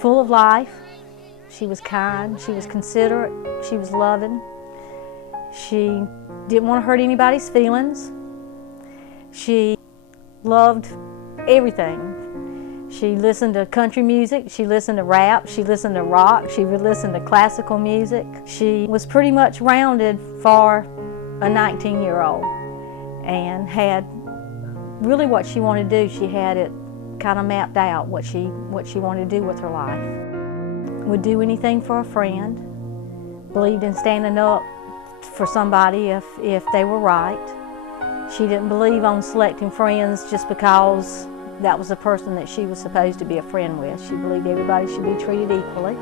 full of life. She was kind, she was considerate, she was loving. She didn't want to hurt anybody's feelings. She loved everything. She listened to country music, she listened to rap, she listened to rock, she would listen to classical music. She was pretty much rounded for a 19-year-old and had really what she wanted to do. She had it kind of mapped out, what she wanted to do with her life. Would do anything for a friend, believed in standing up for somebody if they were right. She didn't believe on selecting friends just because that was the person that she was supposed to be a friend with. She believed everybody should be treated equally.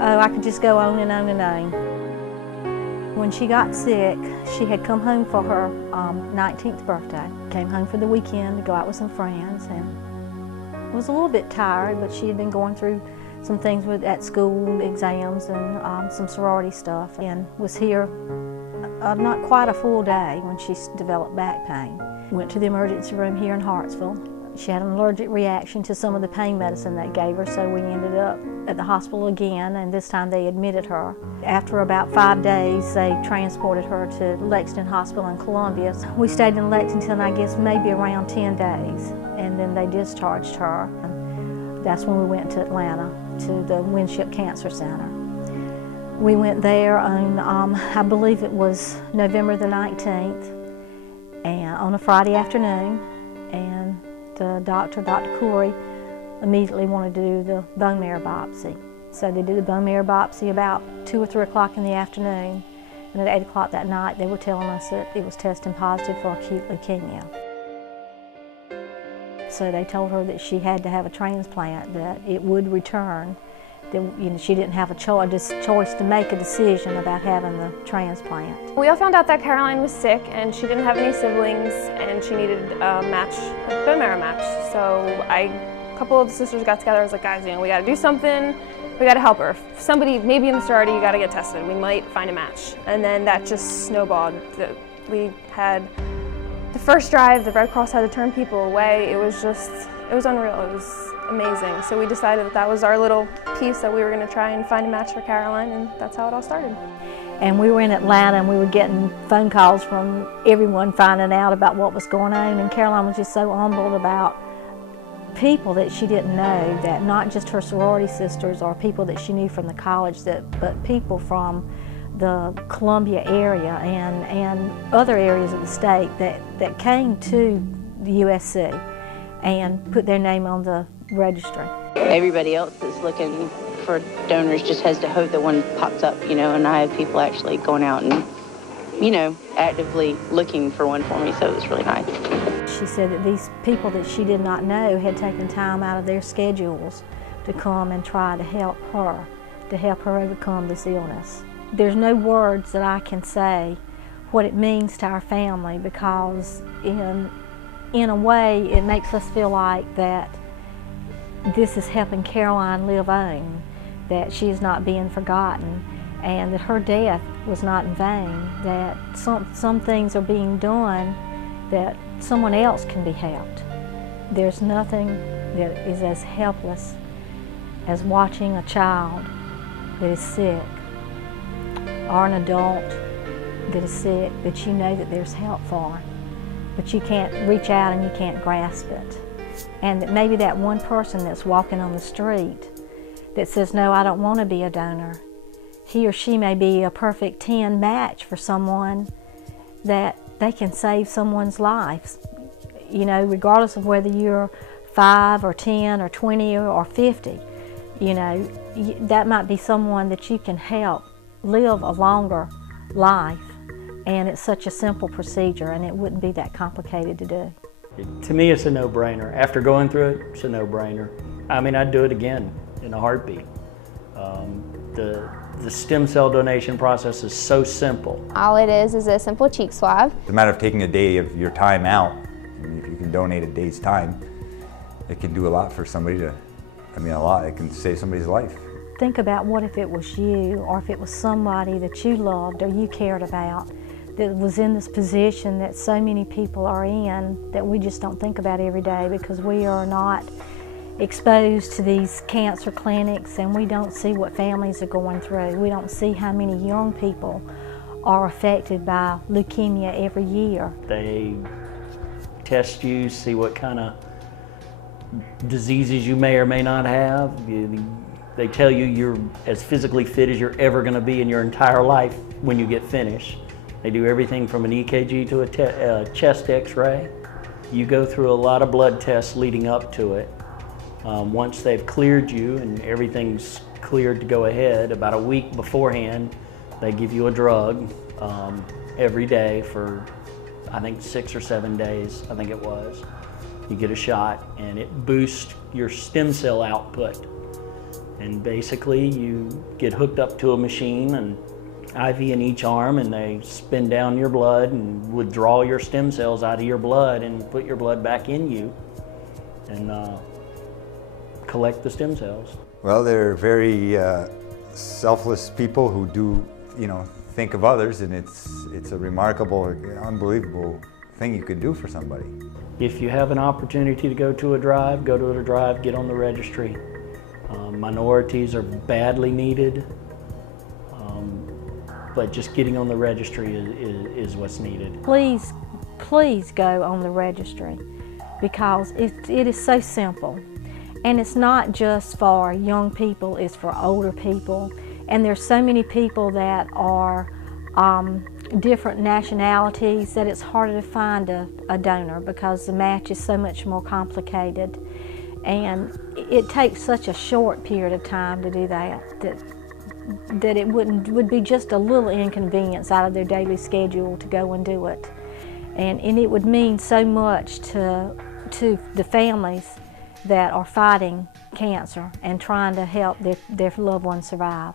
Oh, I could just go on and on and on. When she got sick, she had come home for her 19th birthday. Came home for the weekend to go out with some friends and was a little bit tired, but she had been going through some things at school, exams and some sorority stuff, and was here not quite a full day when she developed back pain. Went to the emergency room here in Hartsville. She had an allergic reaction to some of the pain medicine they gave her, so we ended up at the hospital again, and this time they admitted her. After about 5 days, they transported her to Lexington Hospital in Columbia. We stayed in Lexington, I guess, maybe around 10 days, and then they discharged her. That's when we went to Atlanta, to the Winship Cancer Center. We went there on, I believe it was November the 19th, and on a Friday afternoon, and the doctor, Dr. Corey, immediately wanted to do the bone marrow biopsy. So they did the bone marrow biopsy about 2 or 3 o'clock in the afternoon, and at 8 o'clock that night they were telling us that it was testing positive for acute leukemia. So they told her that she had to have a transplant, that it would return. That, she didn't have a choice to make a decision about having the transplant. We all found out that Caroline was sick and she didn't have any siblings and she needed a match, a bone marrow match. So a couple of the sisters got together. I was like, guys, we got to do something. We got to help her. If somebody, maybe in the sorority, you got to get tested. We might find a match. And then that just snowballed. We had the first drive, the Red Cross had to turn people away. It was unreal. It was amazing. So we decided that was our little piece, that we were going to try and find a match for Caroline, and that's how it all started. And we were in Atlanta and we were getting phone calls from everyone finding out about what was going on, and Caroline was just so humbled about people that she didn't know, that not just her sorority sisters or people that she knew from the college, but people from the Columbia area and other areas of the state that came to the USC and put their name on the registry. Everybody else that's looking for donors just has to hope that one pops up, and I had people actually going out and, actively looking for one for me, so it was really nice. She said that these people that she did not know had taken time out of their schedules to come and try to help her overcome this illness. There's no words that I can say what it means to our family, because in a way it makes us feel like that this is helping Caroline live on, that she is not being forgotten, and that her death was not in vain, that some things are being done that someone else can be helped. There's nothing that is as helpless as watching a child that is sick, or an adult that is sick, that you know that there's help for, but you can't reach out and you can't grasp it. And that maybe that one person that's walking on the street that says, no, I don't want to be a donor, he or she may be a perfect 10 match for someone, that they can save someone's life, regardless of whether you're 5 or 10 or 20 or 50. That might be someone that you can help live a longer life, and it's such a simple procedure, and it wouldn't be that complicated to do. To me, it's a no-brainer. After going through it, it's a no-brainer. I mean, I'd do it again in a heartbeat. The stem cell donation process is so simple. All it is a simple cheek swab. It's a matter of taking a day of your time out. If you can donate a day's time, it can do a lot for somebody a lot. It can save somebody's life. Think about what if it was you, or if it was somebody that you loved or you cared about, that was in this position that so many people are in, that we just don't think about every day because we are not exposed to these cancer clinics, and we don't see what families are going through. We don't see how many young people are affected by leukemia every year. They test you, see what kind of diseases you may or may not have. They tell you you're as physically fit as you're ever going to be in your entire life when you get finished. They do everything from an EKG to a chest x-ray. You go through a lot of blood tests leading up to it. Once they've cleared you and everything's cleared to go ahead, about a week beforehand, they give you a drug every day for, I think, 6 or 7 days, I think it was. You get a shot and it boosts your stem cell output. And basically you get hooked up to a machine and IV in each arm, and they spin down your blood and withdraw your stem cells out of your blood and put your blood back in you and collect the stem cells. Well, they're very selfless people who do, think of others, and it's a remarkable, unbelievable thing you could do for somebody. If you have an opportunity to go to a drive, go to a drive, get on the registry. Minorities are badly needed, but just getting on the registry is what's needed. Please, please go on the registry, because it is so simple. And it's not just for young people, it's for older people. And there's so many people that are different nationalities that it's harder to find a donor, because the match is so much more complicated. And it takes such a short period of time to do that it would be just a little inconvenience out of their daily schedule to go and do it. And it would mean so much to the families that are fighting cancer and trying to help their loved ones survive.